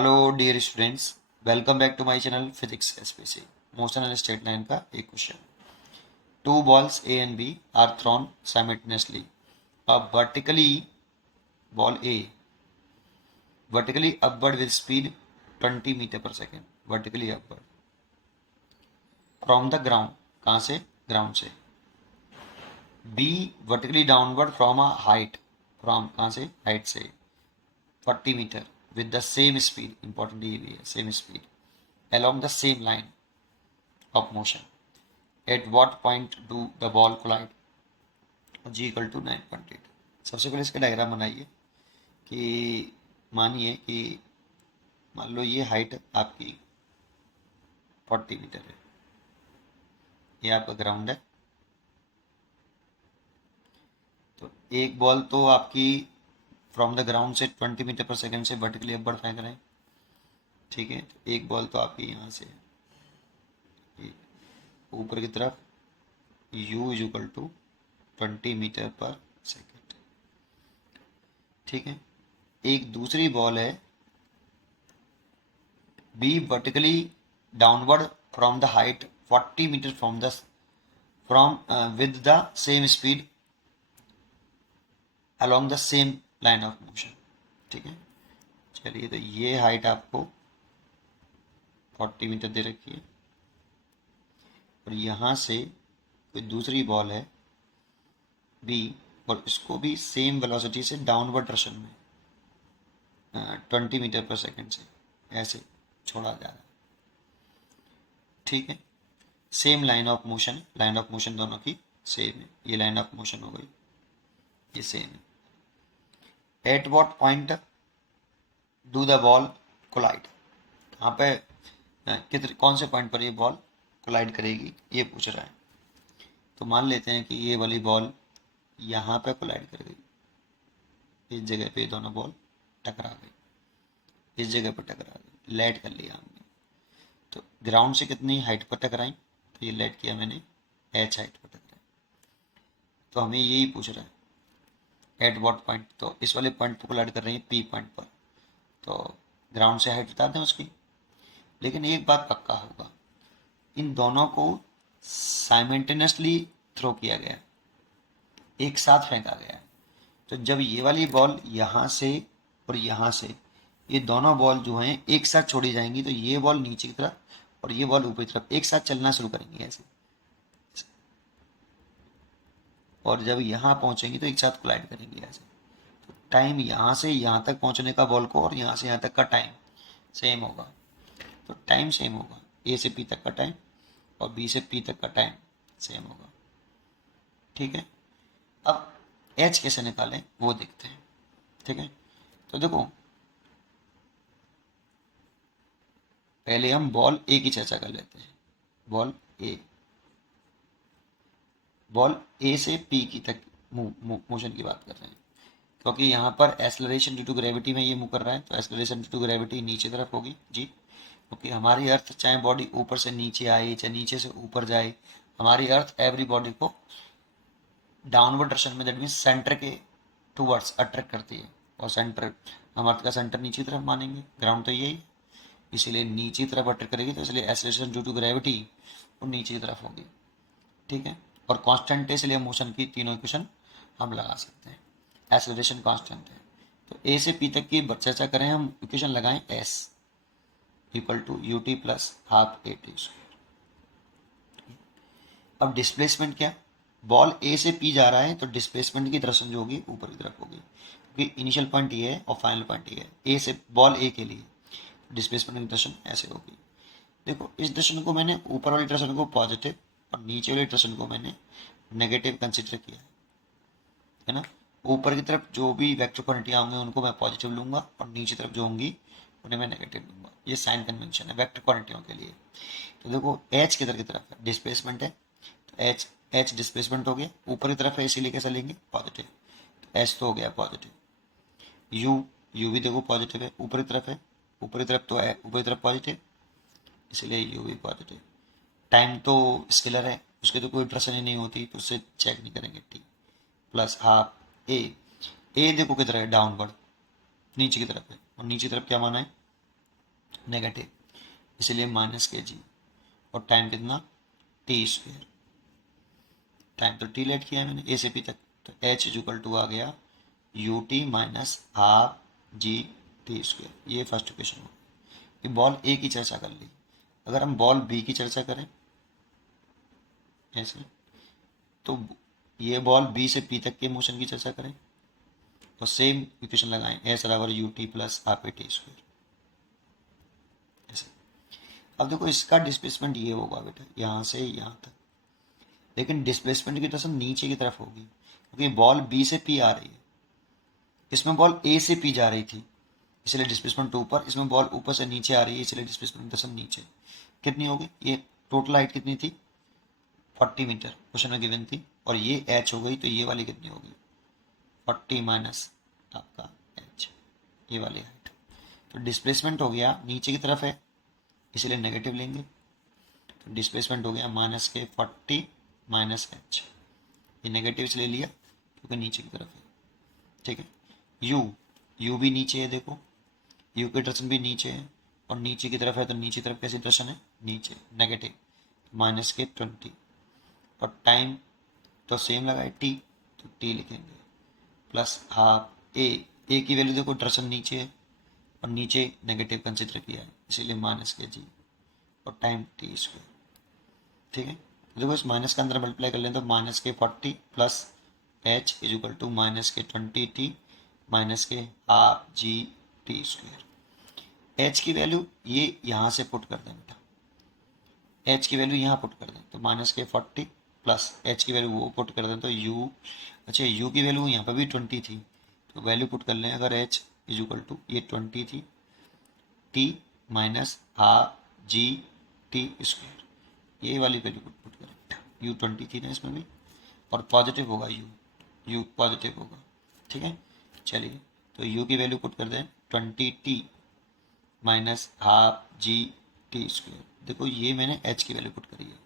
Hello dear students, welcome back to my channel physics SPC. Motion and straight line का एक question. Two balls A and B are thrown simultaneously. अब ball A vertically upward with speed 20 metre पर second, vertically upward from the ground. कहाँ से? Ground से। B vertically downward from a height, from कहाँ से? Height से 40 metre with the same speed, important ये भी है, same speed along the same line of motion. At what point do the ball collide? G equal to 9.8। सबसे पहले इसका diagram बनाइए कि मानिए कि मान लो ये हाइट आपकी 40 मीटर है, ये आपका ग्राउंड है। तो एक बॉल तो आपकी फ्रॉम द ग्राउंड से 20 मीटर पर सेकेंड से वर्टिकली अपवर्ड फेंक रहे हैं, ठीक है। तो एक बॉल तो आपकी यहाँ से ऊपर की तरफ u is equal to 20 metre पर सेकेंड, ठीक है। एक दूसरी बॉल है B vertically downward from the height 40 metre from with the same speed along the same line of motion, ठीक है। चलिए, तो ये हाइट आपको 40 मीटर दे रखी है और यहाँ से कोई दूसरी बॉल है बी और इसको भी सेम वेलोसिटी से डाउनवर्ड डायरेक्शन में 20 मीटर पर सेकेंड से ऐसे छोड़ा जा रहा है, ठीक है। सेम लाइन ऑफ मोशन दोनों की सेम है। ये लाइन ऑफ मोशन हो गई, ये सेम है। At what point do the ball collide? कहाँ पे कौन से पॉइंट पर ये बॉल कोलाइड करेगी, ये पूछ रहा है। तो मान लेते हैं कि ये वाली बॉल यहाँ पे कोलाइड कर गई, इस जगह पे दोनों बॉल टकरा गई, इस जगह पर टकरा गई, लैंड कर लिया हमने। तो ग्राउंड से कितनी हाइट पर टकराई? तो ये लैंड किया मैंने h हाइट पर टकराई। तो हमें यही पूछ रहा है एट व्हाट पॉइंट। तो इस वाले पॉइंट पर कोलाइड कर रही है p पॉइंट पर, तो ग्राउंड से हाइट बता दें उसकी। लेकिन एक बात पक्का होगा, इन दोनों को साइमल्टेनियसली थ्रो किया गया, एक साथ फेंका गया है। तो जब ये वाली बॉल यहाँ से और यहाँ से, ये दोनों बॉल जो हैं एक साथ छोड़ी जाएंगी, तो ये बॉल नीचे की तरफ और ये बॉल ऊपर की तरफ एक साथ चलना शुरू करेंगी ऐसे, और जब यहाँ पहुंचेंगी तो एक साथ कोलाइड करेंगी ऐसे। तो टाइम यहाँ से यहाँ तक पहुंचने का बॉल को और यहाँ से यहाँ तक का टाइम सेम होगा। तो टाइम सेम होगा, ए से पी तक का टाइम और बी से पी तक का टाइम सेम होगा, ठीक है। अब एच कैसे निकालें वो देखते हैं, ठीक है। तो देखो, पहले हम बॉल ए की चर्चा कर लेते हैं। बॉल ए से पी की तक मोशन की बात कर रहे हैं, क्योंकि यहाँ पर एक्सेलरेशन ड्यू टू ग्रेविटी में ये मूव कर रहा है, तो एक्सेलरेशन ड्यू टू ग्रेविटी नीचे तरफ होगी जी, क्योंकि हमारी अर्थ चाहे बॉडी ऊपर से नीचे आए चाहे नीचे से ऊपर जाए, हमारी अर्थ एवरी बॉडी को डाउनवर्ड डायरेक्शन में, दैट मीन सेंटर के टूवर्ड्स अट्रैक्ट करती है। और सेंटर, हम अर्थ का सेंटर नीचे तरफ मानेंगे, ग्राउंड तो यही, इसीलिए नीचे तरफ अट्रैक्ट करेगी, तो इसलिए एक्सेलरेशन ड्यू टू ग्रेविटी वो नीचे की तरफ होगी, ठीक है। और कांस्टेंट है, इसलिए मोशन की तीनों इक्वेशन हम लगा सकते हैं। एक्सेलरेशन कांस्टेंट है, तो ए से पी तक की चर्चा करें, हम इक्वेशन लगाएं S equal to u t plus half a t square. अब डिस्प्लेसमेंट क्या? बॉल ए से पी जा रहा है तो डिस्प्लेसमेंट की डायरेक्शन जो होगी ऊपर की तरफ होगी, क्योंकि इनिशियल पॉइंट ये है और फाइनल पॉइंट ये है। ए से बॉल ए के लिए डिस्प्लेसमेंट की डायरेक्शन ऐसे होगी। देखो, इस डायरेक्शन को मैंने, ऊपर वाली डायरेक्शन को पॉजिटिव और नीचे वाली डायरेक्शन को मैंने नेगेटिव कंसिडर किया है ना। ऊपर की तरफ जो भी वेक्टर क्वांटिटियाँ होंगी उनको मैं पॉजिटिव लूंगा और नीचे तरफ जो होंगी उन्हें मैं नेगेटिव लूंगा। ये साइन कन्वेंशन है वेक्टर क्वांटिटियों के लिए। तो देखो, एच किधर की तरफ है? डिस्प्लेसमेंट है, तो एच एच डिस्प्लेसमेंट हो गया, ऊपर की तरफ है इसीलिए कैसे लेंगे? पॉजिटिव। तो एच तो हो गया पॉजिटिव। यू यू भी देखो पॉजिटिव है, ऊपर की तरफ है, ऊपर की तरफ तो है, ऊपर की तरफ पॉजिटिव, इसलिए यू भी पॉजिटिव। टाइम तो स्केलर है, उसकी तो कोई इंटरेक्शन ही नहीं होती, तो उससे चेक नहीं करेंगे, टी प्लस हाफ ए। ए देखो किधर है? डाउनवर्ड, नीचे की तरफ है, और नीचे की तरफ क्या माना है? नेगेटिव, इसलिए माइनस के जी। और टाइम कितना, टी स्क्वेयर। टाइम तो टी लेट किया है मैंने ए से पी तक, तो एच इक्वल टू आ गया U T minus half g t square. ये फर्स्ट इक्वेशन हो। ये बॉल ए की चर्चा कर ली। अगर हम बॉल बी की चर्चा करें ऐसे, तो ये बॉल बी से पी तक के मोशन की चर्चा करें तो सेम इक्वेशन लगाएं, एच बराबर you t plus half a T square ऐसे। अब देखो इसका डिस्प्लेसमेंट ये होगा बेटा, यहाँ से यहाँ तक, लेकिन डिस्प्लेसमेंट की तरफ नीचे की तरफ होगी, क्योंकि बॉल बी से पी आ रही है, इसमें बॉल ए से पी जा रही थी, इसलिए डिस्प्लेसमेंट ऊपर, इसमें बॉल ऊपर से नीचे आ रही है, इसलिए डिस्प्लेसमेंट दशम नीचे। कितनी होगी ये, टोटल हाइट कितनी थी 40 मीटर क्वेश्चन में गिवन थी, और ये एच हो गई, तो ये वाली कितनी होगी 40 माइनस आपका एच, ये वाली हाइट। तो डिस्प्लेसमेंट हो गया नीचे की तरफ है, इसलिए नेगेटिव लेंगे, तो डिस्प्लेसमेंट हो गया माइनस के 40 माइनस एच। ये नेगेटिव इसलिए लिया क्योंकि नीचे की तरफ है, ठीक है। यू भी नीचे है, देखो यू की डायरेक्शन भी नीचे है, और नीचे की तरफ है, तो नीचे की तरफ कैसी डायरेक्शन है, नीचे, नेगेटिव, माइनस के 20। और टाइम तो सेम लगाए टी, तो टी लिखेंगे प्लस हाफ ए की वैल्यू देखो डायरेक्शन नीचे है, और नीचे नेगेटिव कंसिडर किया है, इसीलिए माइनस के जी, और टाइम टी स्क्वायर, ठीक है। देखो इस माइनस का अंदर मल्टीप्लाई कर लें तो माइनस के 40 प्लस H is equal to minus के 20 टी माइनस के half g t square. H की वैल्यू ये यहाँ से पुट कर दें बेटा, एच की वैल्यू यहाँ पुट कर दें, तो माइनस के 40 प्लस एच की वैल्यू वो पुट कर दें, तो यू, अच्छा यू की वैल्यू यहाँ पर भी 20 थी, तो वैल्यू पुट कर लें, अगर एच इज इक्वल टू ये 20 थी, T minus half g t square, ये वाली वैल्यू पुट करें, यू 20 थी ना इसमें भी, और पॉजिटिव होगा यू पॉजिटिव होगा, ठीक है। चलिए तो यू की वैल्यू पुट कर दें 20 T minus half g t square. देखो ये मैंने एच की वैल्यू पुट करी है,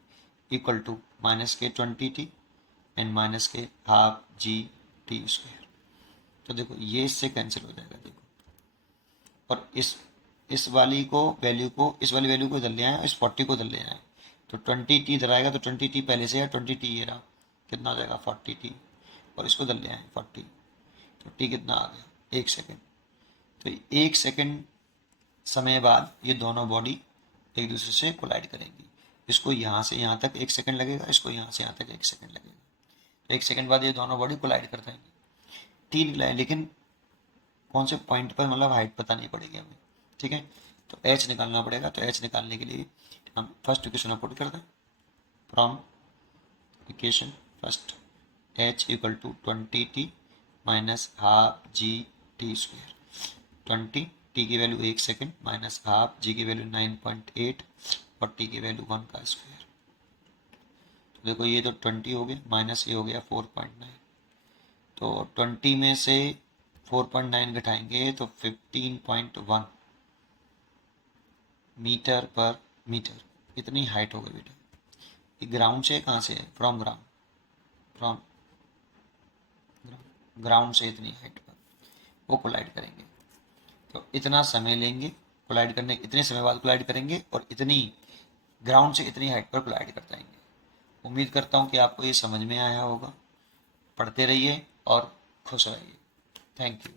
इक्वल टू माइनस के 20 टी एंड माइनस के हाफ जी टी स्क्वेयर। तो देखो ये इससे कैंसिल हो जाएगा, देखो, और इस वाली को वैल्यू को, इस वाली वैल्यू को इधर ले आए, इस 40 को इधर ले आए, तो 20 टी इधर आएगा, तो 20 टी पहले से है, 20 टी ये रहा, कितना आ जाएगा 40 टी, और इसको इधर ले आए 40, तो टी कितना आ गया 1 सेकेंड। तो 1 सेकेंड समय बाद ये दोनों बॉडी एक दूसरे से कोलाइड करेंगी, इसको यहाँ से यहाँ तक 1 सेकेंड लगेगा, इसको यहाँ से यहाँ तक 1 सेकेंड लगेगा, तो 1 सेकेंड बाद ये दोनों बॉडी कोलाइड कर जाएंगी। टी निकला है, लेकिन कौन से पॉइंट पर, मतलब हाइट पता नहीं पड़ेगी हमें, ठीक है। तो एच निकालना पड़ेगा, तो एच निकालने के लिए हम फर्स्ट इक्वेशन पुट कर दें, from equation first h equal to 20 T minus half g t square. 20 t की वैल्यू 1 सेकेंड माइनस हाफ जी की वैल्यू 9.8 और टी की वैल्यू 1 का स्क्वायर। तो देखो ये तो 20 हो गया, माइनस ये हो गया 4.9, तो 20 में से 4.9 घटाएंगे तो 15.1 मीटर पर मीटर, इतनी हाइट हो गई बेटा। ये ग्राउंड से कहाँ से है, फ्रॉम ग्राउंड ग्राउंड से इतनी हाइट पर वो कोलाइड करेंगे, तो इतना समय लेंगे कोलाइड करने, इतने समय बाद कोलाइड करेंगे, और इतनी ग्राउंड से इतनी हाइट पर कोलाइड कर जाएंगे। उम्मीद करता हूँ कि आपको ये समझ में आया होगा। पढ़ते रहिए और खुश रहिए। Thank you.